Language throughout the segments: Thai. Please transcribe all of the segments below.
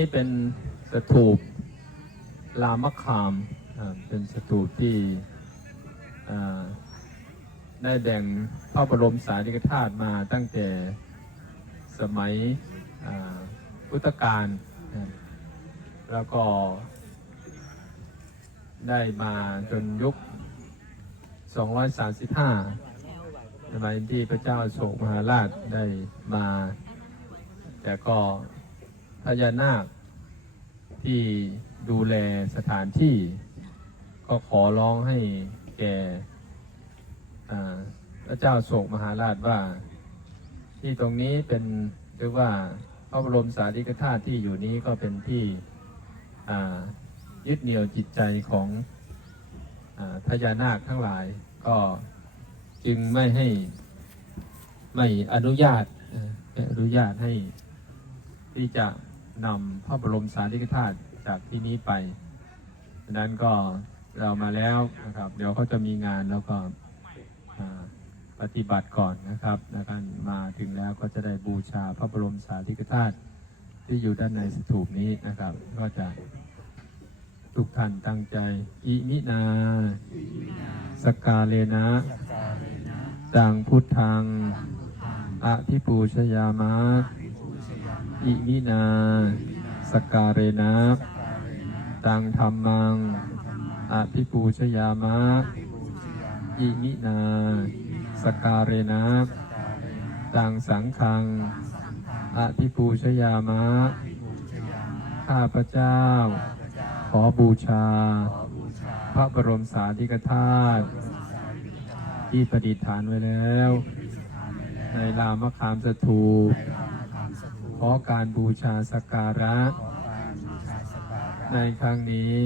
นี่เป็นสถูปรามคามเป็นสถูปที่ได้แบ่งพระบรมสารีริกธาตุมาตั้งแต่สมัยอ่าพุทธกาลแล้วก็ได้มาจนยุค 235สมัยที่พระเจ้าโศกมหาราชได้มา แต่ก็ พญานาค ที่ดูแลสถานที่ ก็ขอร้องให้แก่พระเจ้าโศกมหาราชว่า ที่ตรงนี้เป็นหรือว่าพระบรมสารีริกธาตุที่อยู่นี้ก็เป็นที่ยึดเหนี่ยวจิตใจของอพญานาคทั้งหลายก็จึงไม่ให้ไม่อนุญาตอนุญาตให้ที่จะ นำพระบรมสารีริกธาตุจากที่นี้ไปดังนั้นก็เรามาแล้วนะครับ เดี๋ยวเขาจะมีงานแล้วก็อ่าปฏิบัติก่อนนะครับแล้วกันมาถึงแล้วก็จะได้บูชาพระบรมสารีริกธาตุที่อยู่ด้านในสถูปนี้นะครับ ก็จะทุกท่านตั้งใจ อิมินา สกกาเลนะตังพุทธังอภิปูชยามะ อิมินา สการเนะตังธรรมัง อภิปูชยามะ อิมินา สการเนะตังสังฆัง อภิปูชยามะ ข้าพระเจ้า ขอบูชา พระบรมสารีริกธาตุที่ประดิษฐานไว้แล้ว ในรามคามสถูป ขอการบูชาสักการะ ในครั้งนี้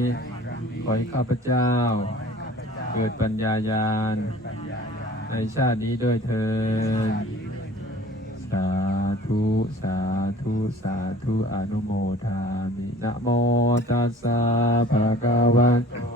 ขอให้ข้าพเจ้า เกิดปัญญายาณ ในชาตินี้ด้วยเถิดสาธุ สาธุ สาธุ อนุโมทามินะโมตัสสะภะคะวะโต